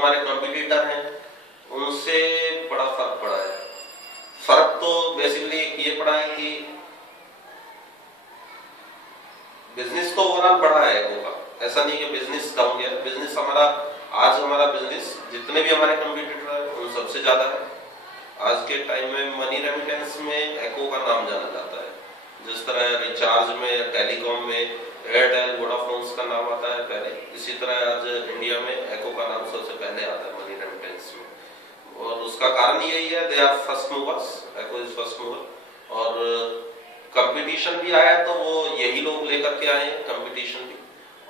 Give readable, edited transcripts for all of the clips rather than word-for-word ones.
हमारे कॉम्पिटिटर हैं उनसे बड़ा फर्क पड़ा है। फर्क तो बेसिकली ये पड़ा है कि बिजनेस तो ओवरऑल बढ़ा है एगो का, ऐसा नहीं कि बिजनेस कम गया। बिजनेस हमारा बिजनेस जितने भी हमारे कॉम्पिटिटर हैं उन सबसे ज्यादा है। आज के टाइम में मनी रेमिटेंस में एको का नाम जाना जाता है। जिस तरह रिचार्ज में, टेलीकॉम में एयरटेल, वोडाफोन का नाम आता है पहले, इसी तरह आज इंडिया में एको का नाम सबसे पहले आता है मनी रेमिटेंस में। और उसका कारण यही है, they are first movers, Acko is first mover. और कंपटीशन भी आया तो वो यही लोग लेकर के आए हैं कंपटीशन भी,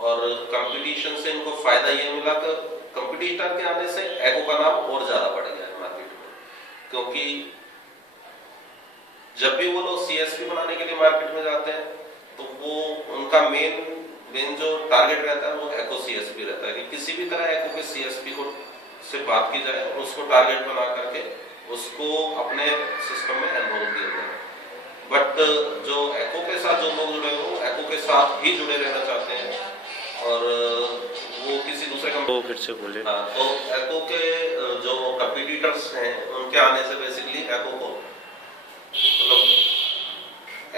और कंपटीशन से इनको फायदा ये मिला कि कंपटीटर के आने से एको का नाम और ज्यादा बढ़ गया है मार्केट में। क्योंकि जब भी वो लोग सीएसपी बनाने के लिए मार्केट में जाते हैं तो वो उनका मेन जो टारगेट रहता है वो एको सीएसपी रहता है कि किसी भी तरह एको के सीएसपी को से बात की जाए, उसको टारगेट बना करके उसको अपने सिस्टम में एनरोल किया जाए। बट जो एको के साथ जो लोग जुड़े हो एको के साथ ही जुड़े रहना चाहते हैं और वो किसी दूसरे तो फिर से बोले। हाँ, तो एको के जो कंपटीटर्स हैं उनके आने से बेसिकली एको को मतलब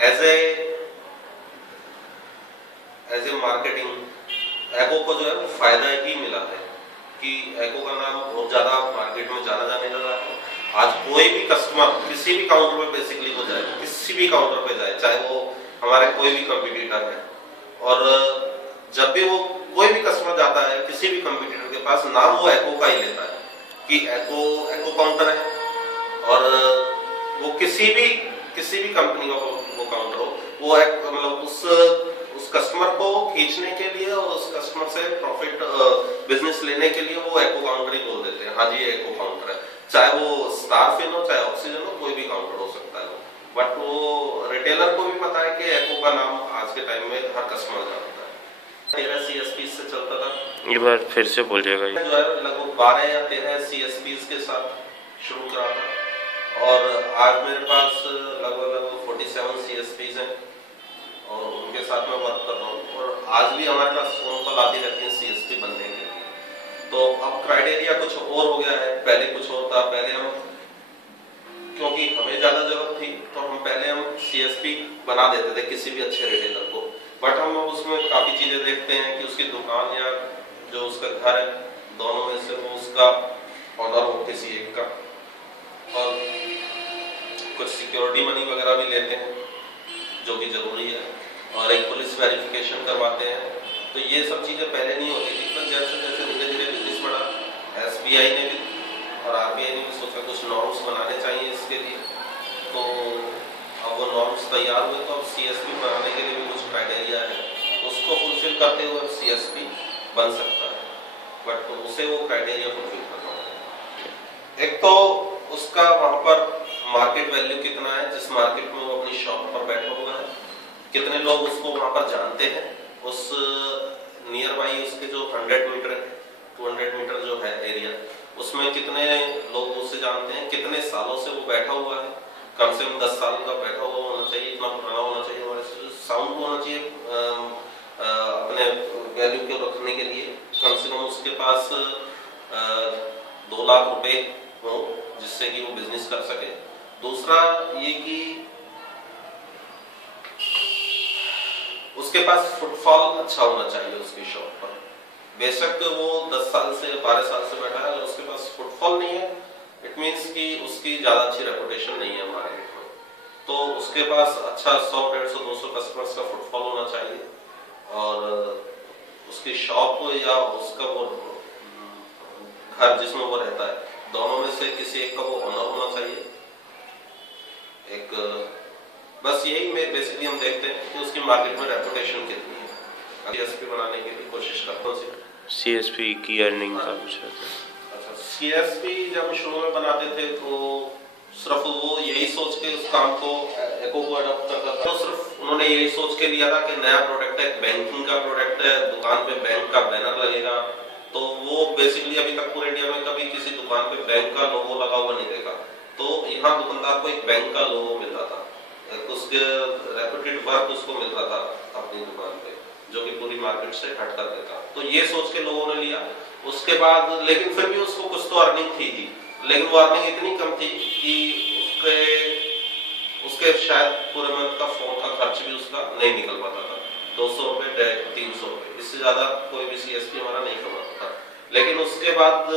एज ए मार्केटिंग एको को जो है वो फायदा ही मिला है कि एको का नाम बहुत ज्यादा मार्केट में जाना जाने लगा है। आज कोई भी कस्टमर किसी भी काउंटर पे बेसिकली वो जाए, किसी भी काउंटर पे जाए, चाहे वो हमारे कोई भी कंपटीटर है, और जब भी वो कोई भी कस्टमर जाता है किसी भी कंपटीटर के पास, नाम वो एको का ही लेता है कि एको काउंटर है। और वो किसी भी कंपनी का वो काउंटर हो, वो मतलब उस कस्टमर को खींचने के लिए और उस कस्टमर से प्रॉफिट बिजनेस लेने के लिए वो एको काउंटर ही बोल देते हैं। हाँ जी, एको काउंटर है, चाहे वो स्टारफिन हो, चाहे ऑक्सीजन हो, कोई भी काउंटर हो सकता है। बट वो रिटेलर को भी पता है कि एको का नाम आज के टाइम में हर कस्टमर जानता है। 13 सीएसपी से चलता था, ये बार फिर से बोल जाएगा। जो है लगभग 12 या 13 सीएसपी के साथ शुरू करा था, और आज मेरे पास लगभग 47 सीएसपी हैं और उनके साथ मैं वर्क कर रहा हूँ। और आज भी हमारे पास फोन कॉल आती रहती है सीएसपी बनने के लिए। तो अब क्राइटेरिया कुछ और हो गया है, पहले कुछ और था। पहले हम, क्योंकि हमें ज्यादा जरूरत थी तो पहले हम सीएसपी बना देते थे किसी भी अच्छे रिटेलर को। बट हम उसमें काफी चीजें देखते हैं कि उसकी दुकान या जो उसका घर है, दोनों में से वो उसका ऑनर हो किसी एक का, और कुछ सिक्योरिटी मनी वगैरह भी लेते हैं जो कि जरूरी है, और एक पुलिस वेरिफिकेशन करवाते हैं। तो ये सब चीजें पहले नहीं होती थी। तो जैसे जैसे धीरे धीरे बिजनेस बढ़ा, एसबीआई ने भी और आरबीआई ने भी सोचा कुछ नॉर्म्स बनाने चाहिए इसके लिए। तो अब वो नॉर्म्स तैयार हुए, तो अब सीएसपी बनाने के लिए भी कुछ क्राइटेरिया है, उसको फुलफिल करते हुए सीएसपी बन सकता है। बट तो उसे वो क्राइटेरिया फुलफिल करना होगा। एक तो उसका वहां पर मार्केट वैल्यू कितना है, जिस मार्केट में वो अपनी शॉप पर बैठा हुआ है, कितने लोग उसको वहां पर जानते हैं, उस नियर बाई उसके जो 100 मीटर 200 मीटर जो है एरिया, उसमें कितने लोग उसे जानते हैं, कितने सालों से वो बैठा हुआ है। कम से कम 10 साल का बैठा हुआ होना चाहिए, इतना पुराना होना चाहिए, हमारे साउंड होना चाहिए अपने वैल्यू को रखने के लिए। कम से कम उसके पास 2 लाख रुपए हो जिससे कि वो बिजनेस कर सके। दूसरा ये कि उसके पास फुटफॉल अच्छा होना चाहिए उसकी शॉप पर। बेशक वो 10 साल से 12 साल से बैठा है, अगर उसके पास फुटफॉल नहीं है, इट मीन्स कि उसकी ज्यादा अच्छी रेपुटेशन नहीं है मार्केट में। तो उसके पास अच्छा 100, 150, 200 कस्टमर्स का फुटफॉल होना चाहिए, और उसकी शॉप या उसका वो घर जिसमें वो रहता है, दोनों में से किसी एक का वो ऑनर होना चाहिए। एक बस यही में बेसिकली हम देखते हैं कि उसकी मार्केट में रेपुटेशन कितनी है। सीएसपी बनाने की भी कोशिश करता हूँ। सीएसपी की अर्निंग का कुछ है? अच्छा, सीएसपी जब हम शुरू में बनाते थे तो सिर्फ वो यही सोच के उस काम को एको को अडॉप्ट करता था। तो सिर्फ उन्होंने यही सोच के लिया था कि नया प्रोडक्ट है, बैंकिंग का प्रोडक्ट है, दुकान पे बैंक का बैनर लगेगा। तो वो बेसिकली अभी तक पूरे इंडिया में कभी किसी दुकान पे बैंक का लोगो लगा हुआ नहीं देखा। तो यहाँ दुकानदार को एक बैंक का लोगो मिल रहा था, उसके रेपुटेड वर्क उसको मिल रहा था अपनी दुकान पे, जो कि पूरी मार्केट से हट कर देता। तो ये सोच के लोगों ने लिया उसके बाद लेकिन फिर भी उसको कुछ तो अर्निंग थी, लेकिन वो अर्निंग इतनी कम थी कि उसके शायद पूरे मंथ का फोन का खर्च भी उसका नहीं निकल पाता था। 200 रुपए 300 रुपए, इससे ज्यादा कोई भी सीएसपी हमारा नहीं कमाता था। लेकिन उसके बाद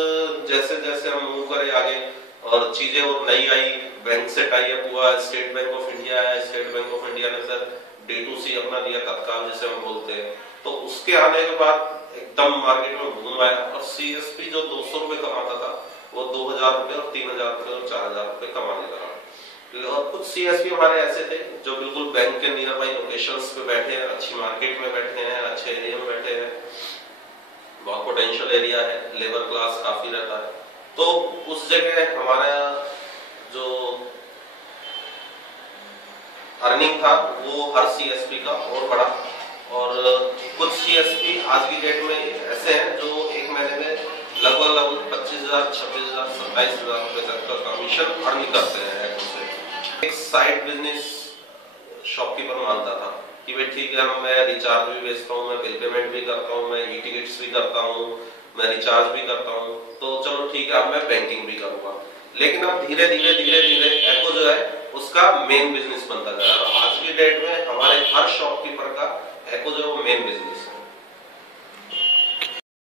जैसे जैसे हम मूव करे आगे और चीजें और नई आई, बैंक से टाई अप हुआ, स्टेट बैंक ऑफ इंडिया है, स्टेट बैंक ऑफ इंडिया ने सर D2C अपना दिया तत्काल जिसे हम बोलते हैं, तो उसके आने के बाद एकदम मार्केट में बूम आया और सीएसपी जो 200 रुपए कमाता था वो 2000 रुपए और 3000 रुपए और 4000 रुपए कमाने लगा। और कुछ सीएसपी हमारे ऐसे थे जो बिल्कुल बैंक के नियर बाई लोकेशंस पे बैठे हैं, अच्छी मार्केट में बैठे हैं, अच्छे एरिया में बैठे हैं, बहुत पोटेंशियल एरिया है, लेबर क्लास काफी रहता है, तो उस जगह हमारा जो अर्निंग था वो हर सीएसपी का और बढ़ा। और कुछ सीएसपी आज की डेट में ऐसे हैं जो एक महीने में लगभग 25,000, 26,000, 27,000 रुपए तक का कमीशन अर्न करते हैं। एक साइड बिजनेस शॉपकीपर मानता था कि भाई ठीक है, मैं रिचार्ज भी बेचता हूँ, मैं बिल पेमेंट भी करता हूँ, मैं ई टिकट्स भी करता हूँ, मैं रिचार्ज भी करता हूँ, तो चलो ठीक है अब मैं बैंकिंग भी करूंगा। लेकिन अब धीरे धीरे एको जो है उसका मेन बिजनेस बनता जा रहा है। आज की डेट में हमारे हर शॉपकीपर का एको जो मेन बिजनेस